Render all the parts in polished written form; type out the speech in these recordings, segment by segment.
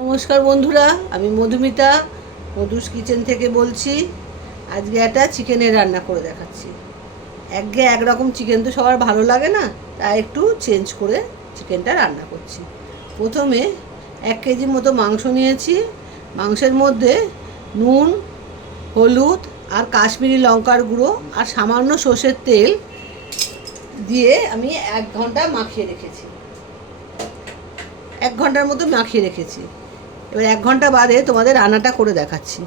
নমস্কার বন্ধুরা, আমি মধুমিতা মধুস কিচেন থেকে বলছি। আজকে একটা চিকেনের রান্না করে দেখাচ্ছি। একরকম চিকেন তো সবার ভালো লাগে না, তাই একটু চেঞ্জ করে চিকেনটা রান্না করছি। প্রথমে 1 কেজির মতো মাংস নিয়েছি। মাংসের মধ্যে নুন, হলুদ আর কাশ্মীরি লঙ্কার গুঁড়ো আর সামান্য সর্ষের তেল দিয়ে আমি 1 ঘন্টা মাখিয়ে রেখেছি। 1 ঘন্টার মতো মাখিয়ে রেখেছি। এবার 1 ঘন্টা বাদে তোমাদের রান্নাটা করে দেখাচ্ছি।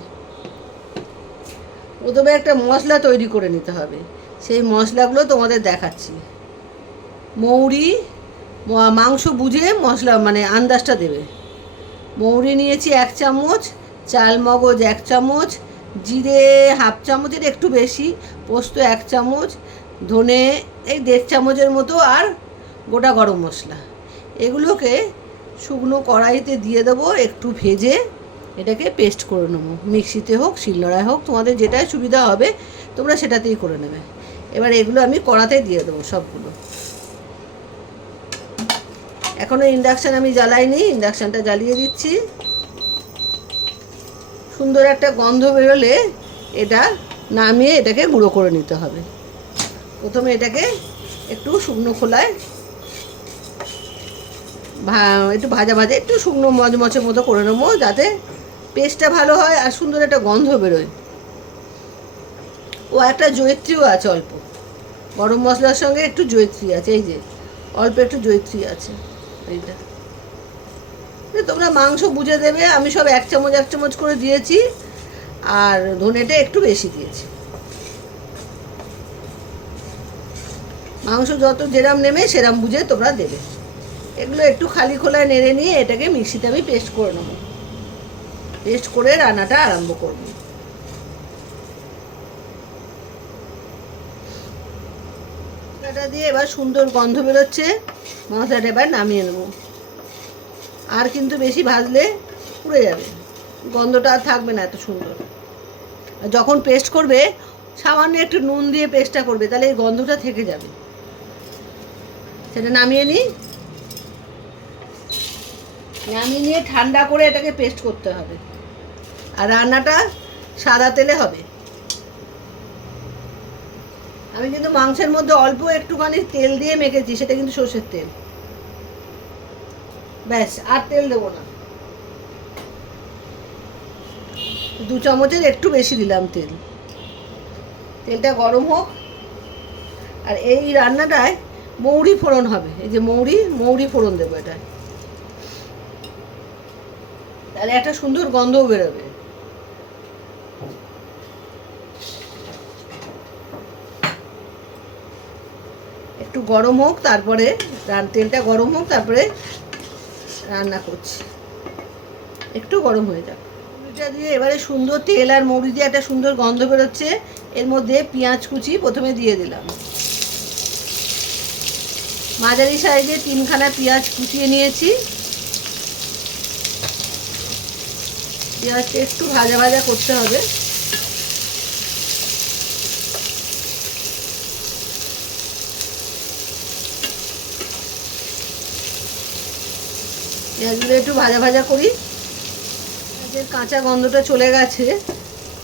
প্রথমে একটা মশলা তৈরি করে নিতে হবে, সেই মশলাগুলো তোমাদের দেখাচ্ছি। মৌরি, মাংস বুঝে মশলা মানে আন্দাজটা দেবে। মৌরি নিয়েছি 1 চামচ, চাল মগজ 1 চামচ, জিরে 1/2 চামচের একটু বেশি, পোস্ত 1 চামচ, ধনে এই 1.5 চামচের মতো, আর গোটা গরম মশলা। এগুলোকে শুকনো কড়াইতে দিয়ে দেবো, একটু ভেজে এটাকে পেস্ট করে নেবো। মিক্সিতে হোক শিলনোড়ায় হোক, তোমাদের যেটাই সুবিধা হবে তোমরা সেটাতেই করে নেবে। এবার এগুলো আমি কড়াতে দিয়ে দেবো সবগুলো। এখনও ইন্ডাকশান আমি জ্বালাইনি, ইন্ডাকশানটা জ্বালিয়ে দিচ্ছি। সুন্দর একটা গন্ধ বেরোলে এটা নামিয়ে এটাকে গুঁড়ো করে নিতে হবে। প্রথমে এটাকে একটু শুকনো খোলায় একটু ভাজা একটু শুকনো মচমচের মতো করে নেবো, যাতে পেস্টটা ভালো হয় আর সুন্দর একটা গন্ধ বেরোয়। ও একটা জয়িত্রীও আছে অল্প, গরম মশলার সঙ্গে একটু জয়িত্রী আছে, এই যে অল্প একটু জয়িত্রী আছে। এইটা তোমরা মাংস বুঝে দেবে, আমি সব 1 চামচ 1 চামচ করে দিয়েছি, আর ধনেটা একটু বেশি দিয়েছি। মাংস যত যেরাম নেবে সেরাম বুঝে তোমরা দেবে। এগুলো একটু খালি খোলায় নেড়ে নিয়ে এটাকে মিক্সিতে আমি পেস্ট করে নেবো। পেস্ট করে রান্নাটা আরম্ভ করব। মশলাটা দিয়ে এবার সুন্দর গন্ধ বেরোচ্ছে, মশলাটা এবার নামিয়ে নেব। আর কিন্তু বেশি ভাজলে পুড়ে যাবে, গন্ধটা আর থাকবে না এত সুন্দর। আর যখন পেস্ট করবে সামান্য একটু নুন দিয়ে পেস্টটা করবে, তাহলে এই গন্ধটা থেকে যাবে। সেটা নামিয়ে নিয়ে ঠান্ডা করে এটাকে পেস্ট করতে হবে। আর রান্নাটা সাদা তেলে হবে। আমি কিন্তু মাংসের মধ্যে অল্প একটুখানি তেল দিয়ে মেখেছি, সেটা কিন্তু সর্ষের তেল, ব্যাস, আর তেল দেবো না। 2 চামচের একটু বেশি দিলাম তেল। তেলটা গরম হোক। আর এই রান্নাটায় মৌরি ফোড়ন হবে, এই যে মৌরি ফোড়ন দেবো এটায়, তাহলে একটা সুন্দর গন্ধও বেরোবে। একটু গরম হোক, তারপরে তেলটা গরম হোক, তারপরে রান্না করছি। একটু গরম হয়ে যাক। মৌরিটা দিয়ে এবারে সুন্দর তেল আর মৌরি দিয়ে একটা সুন্দর গন্ধ বেরোচ্ছে। এর মধ্যে পেঁয়াজ কুচি প্রথমে দিয়ে দিলাম। মাঝারি সাইজে 3খানা পেঁয়াজ কুচিয়ে নিয়েছি। পেঁয়াজটা একটু ভাজা করতে হবে। পেঁয়াজগুলো একটু ভাজা করি। পেঁয়াজের কাঁচা গন্ধটা চলে গেছে।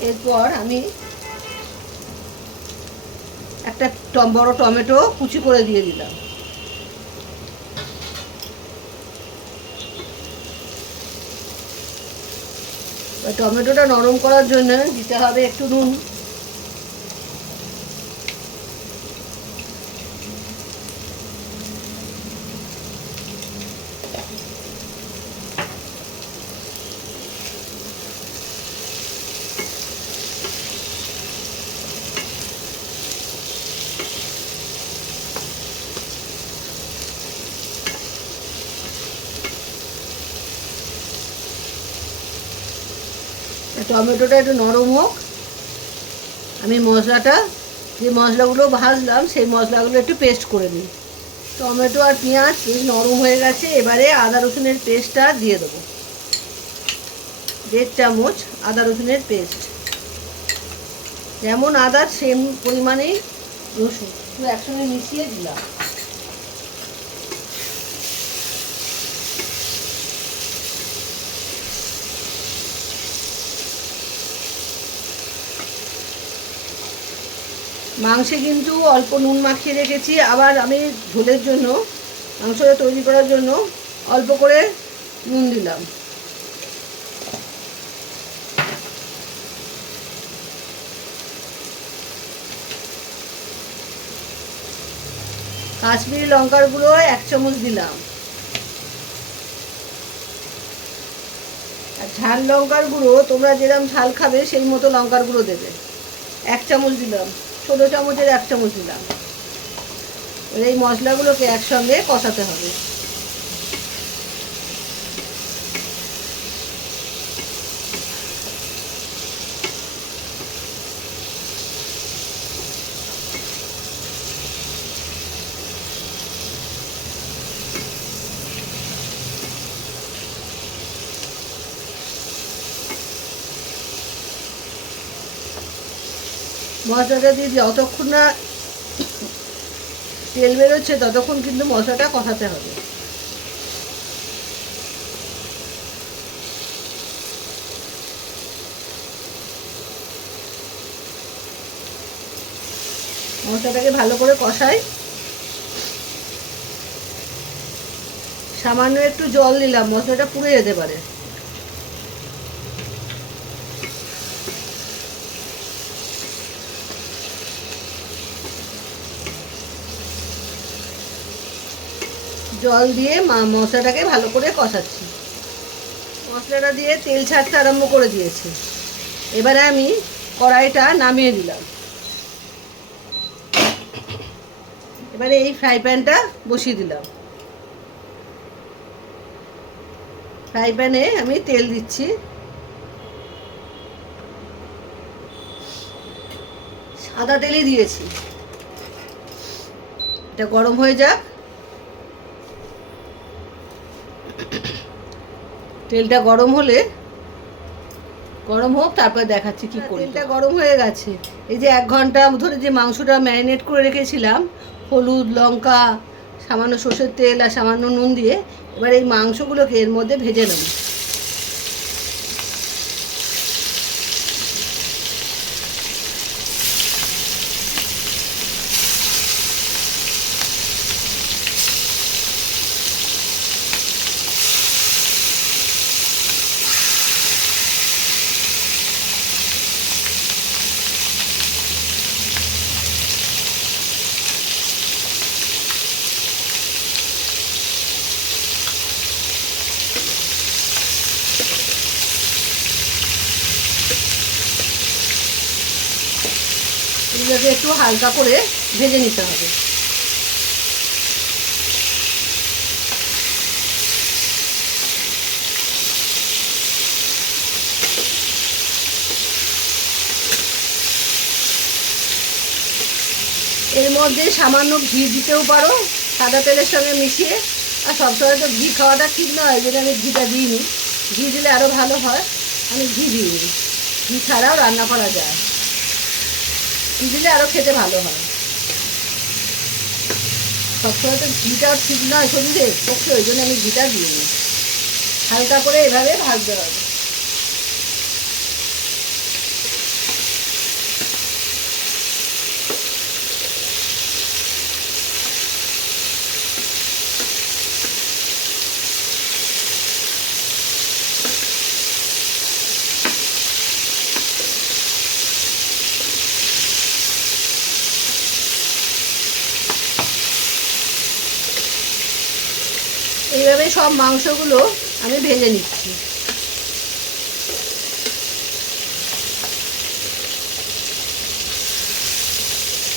এরপর আমি একটা বড় টমেটো কুচি করে দিয়ে দিলাম। টমেটোটা নরম করার জন্য দিতে হবে একটু নুন। টমেটোটা একটু নরম হোক, আমি যে মশলাগুলো ভাজলাম সেই মশলাগুলো একটু পেস্ট করে নিই। টমেটো আর পেঁয়াজ বেশ নরম হয়ে গেছে। এবারে আদা রসুনের পেস্টটা দিয়ে দেবো, 1.5 চামচ আদা রসুনের পেস্ট। যেমন আদা সেম পরিমাণেই রসুন, একসঙ্গে মিশিয়ে দিলাম। মাংসে কিন্তু অল্প নুন মাখিয়ে রেখেছি, আবার আমি ঝোলের জন্য, মাংসটা তৈরি করার জন্য অল্প করে নুন দিলাম। কাশ্মীরি লঙ্কার গুঁড়ো 1 চামচ দিলাম, আর ঝাল লঙ্কার গুঁড়ো তোমরা যেরকম ঝাল খাবে সেই মতো লঙ্কার গুঁড়ো দেবে। 1 চামচ দিলাম, ছোটো চামচের 1 চামচ দিলাম। এই মশলাগুলোকে একসঙ্গে কষাতে হবে। মশলাটা দিয়ে যতক্ষণ না তেল বেরোচ্ছে ততক্ষণ কিন্তু মশলাটা কষাতে হবে। মশলাটাকে ভালো করে কষাই। সামান্য একটু জল দিলাম, মশলাটা পুড়ে যেতে পারে। জল দিয়ে মশলাটাকে ভালো করে কষাচ্ছি। মশলাটা দিয়ে তেল ছাড়তে আরম্ভ করে দিয়েছে। এবারে আমি কড়াইটা নামিয়ে দিলাম। এবারে এই ফ্রাই প্যানটা বসিয়ে দিলাম। ফ্রাই প্যানে আমি তেল দিচ্ছি। সাদা তেলই দিয়েছি, এটা গরম হয়ে যাক। তেলটা গরম হলে, গরম হোক, তারপর দেখাচ্ছি কি করি। তেলটা গরম হয়ে গেছে। এই যে 1 ঘন্টা ধরে যে মাংসটা ম্যারিনেট করে রেখেছিলাম, হলুদ, লঙ্কা, সামান্য সর্ষের তেল আর সামান্য নুন দিয়ে, এবার এই মাংসগুলোকে এর মধ্যে ভেজে নেব। এগুলোকে একটু হালকা করে ভেজে নিতে হবে। এর মধ্যে সামান্য ঘি দিতেও পারো সাদা তেলের সঙ্গে মিশিয়ে। আর সবসময় তো ঘি খাওয়াটা ঠিক নয়, যেটা আমি ঘিটা দিইনি। ঘি দিলে আরও ভালো হয়, আমি ঘি দিইনি। ঘি ছাড়াও রান্না করা যায়, ঘি দিলে আরও খেতে ভালো হয়। সবসময় তো ঘিটাও ঠিক নয় শরীরের পক্ষে, ওই জন্য আমি ঘিটা দিইনি। হালকা করে এভাবে ভাজতে হবে। এইভাবে সব মাংসগুলো আমি ভেজে নিচ্ছি।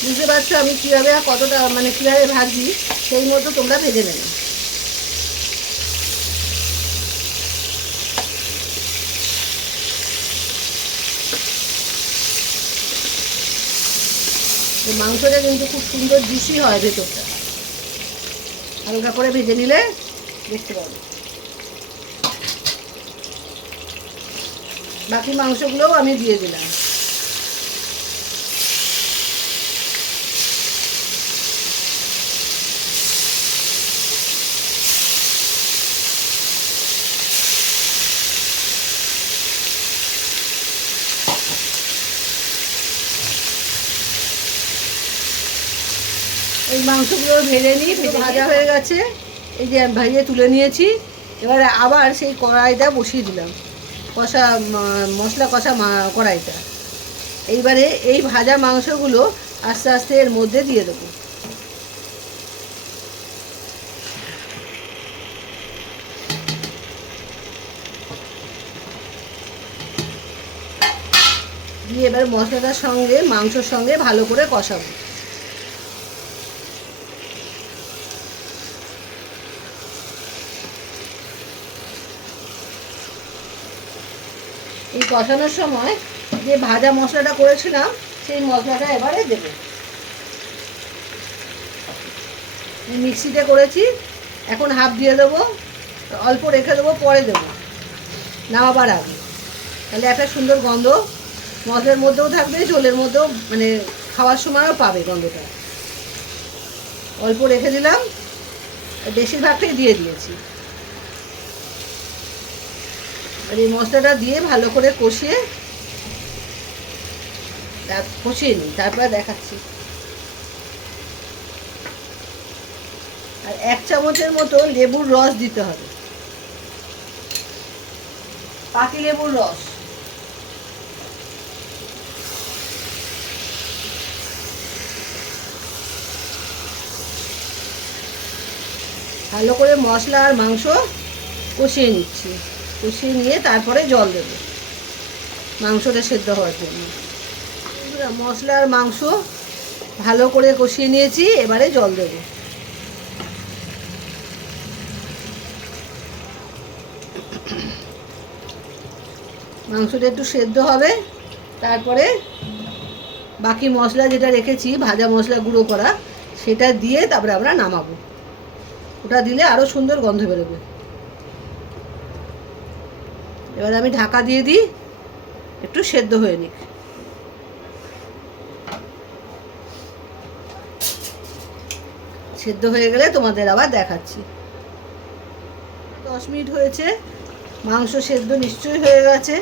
বুঝতে পারছো আমি কীভাবে কতটা কীভাবে ভাজি, সেই মতো তোমরা ভেজে নেবে। মাংসটা কিন্তু খুব সুন্দর জুসি হয় ভেতরটা, হালকা করে ভেজে নিলে দেখতে পাবে। বাকি মাংসগুলোও আমি দিয়ে দিলাম। এই মাংসগুলো ভেজে নিই, ভাজা হয়ে গেছে। এই যে ভেজে তুলে নিয়েছি। এবারে আবার সেই কড়াইটা বসিয়ে দিলাম, কষা মশলা কষা কড়াইটা। এইবারে এই ভাজা মাংসগুলো আস্তে আস্তে এর মধ্যে দিয়ে দেবো। দিয়ে এবার মশলাটার সঙ্গে মাংসর সঙ্গে ভালো করে কষাবো। এই কষানোর সময় যে ভাজা মশলাটা করেছিলাম সেই মশলাটা এবারে দেবো। মিক্সিতে করেছি, এখন হাফ দিয়ে দেবো, অল্প রেখে দেবো, পরে দেবো নামাবার আগে। তাহলে একটা সুন্দর গন্ধ মশলার মধ্যেও থাকবে, ঝোলের মধ্যেও মানে খাওয়ার সময়ও পাবে গন্ধটা। অল্প রেখে দিলাম, বেশিরভাগটাই দিয়ে দিয়েছি। আর এই মশলাটা দিয়ে ভালো করে কষিয়ে নিই, তারপরে দেখাচ্ছি। আর 1 চামচের মতো লেবুর রস দিতে হবে, পাতি লেবুর রস। ভালো করে মশলা আর মাংস কষিয়ে নিচ্ছি, কষিয়ে নিয়ে তারপরে জল দেবো মাংসটা সেদ্ধ হওয়ার জন্য। মশলা আর মাংস ভালো করে কষিয়ে নিয়েছি, এবারে জল দেবো। মাংসটা একটু সেদ্ধ হবে, তারপরে বাকি মশলা যেটা রেখেছি ভাজা মশলা গুঁড়ো করা সেটা দিয়ে তারপরে আমরা নামাবো। ওটা দিলে আরও সুন্দর গন্ধ বেরোবে। এবার আমি ঢাকা দিয়ে দিই, একটু সেদ্ধ হয়ে নিক। সেদ্ধ হয়ে গেলে তোমাদের আবার দেখাচ্ছি। 10 মিনিট হয়েছে, মাংস সেদ্ধ নিশ্চয়ই হয়ে গেছে।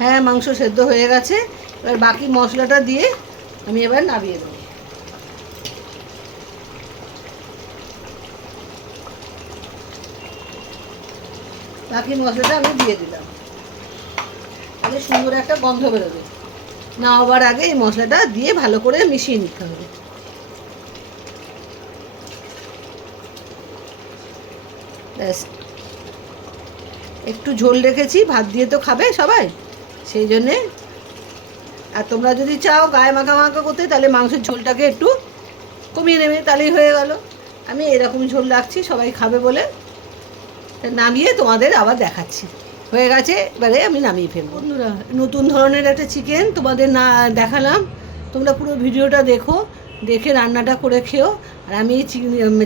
হ্যাঁ, মাংস সেদ্ধ হয়ে গেছে। এবার বাকি মশলাটা দিয়ে আমি এবার নামিয়ে দেবো। বাকি মশলাটা আমি দিয়ে দিলাম, তাহলে সুন্দর একটা গন্ধ বেরোবে। নামাবার আগে এই মশলাটা দিয়ে ভালো করে মিশিয়ে নিতে হবে। ব্যাস, একটু ঝোল রেখেছি, ভাত দিয়ে তো খাবে সবাই, সেই জন্যে। আর তোমরা যদি চাও গায়ে মাখা মাখা করতে, তাহলে মাংসের ঝোলটাকে একটু কমিয়ে নেবে, তাহলেই হয়ে গেল। আমি এরকম ঝোল রাখছি সবাই খাবে বলে, নামিয়ে তোমাদের আবার দেখাচ্ছি। হয়ে গেছে, এবারে আমি নামিয়ে ফেলবো। বন্ধুরা, নতুন ধরনের একটা চিকেন তোমাদের না দেখালাম, তোমরা পুরো ভিডিওটা দেখো, দেখে রান্নাটা করে খেও। আর আমি এই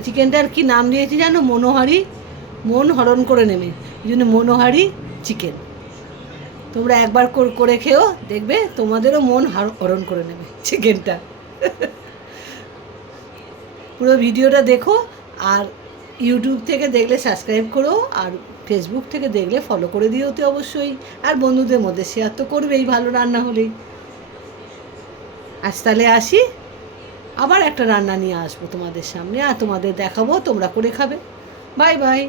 চিকেনটার কি নাম দিয়েছি জানো? মনোহারি, মন হরণ করে নেবে, এই জন্য মনোহারি চিকেন। তোমরা একবার করে খেও, দেখবে তোমাদেরও মন হরণ করে নেবে চিকেনটা। পুরো ভিডিওটা দেখো, আর ইউটিউব থেকে দেখলে সাবস্ক্রাইব করো, আর ফেসবুক থেকে দেখলে ফলো করে দিও তো অবশ্যই। আর বন্ধুদের মধ্যে শেয়ার তো করবেই, ভালো রান্না হলেই। আজ তাহলে আসি, আবার একটা রান্না নিয়ে আসবো তোমাদের সামনে, আর তোমাদের দেখাবো, তোমরা করে খাবে। Bye bye.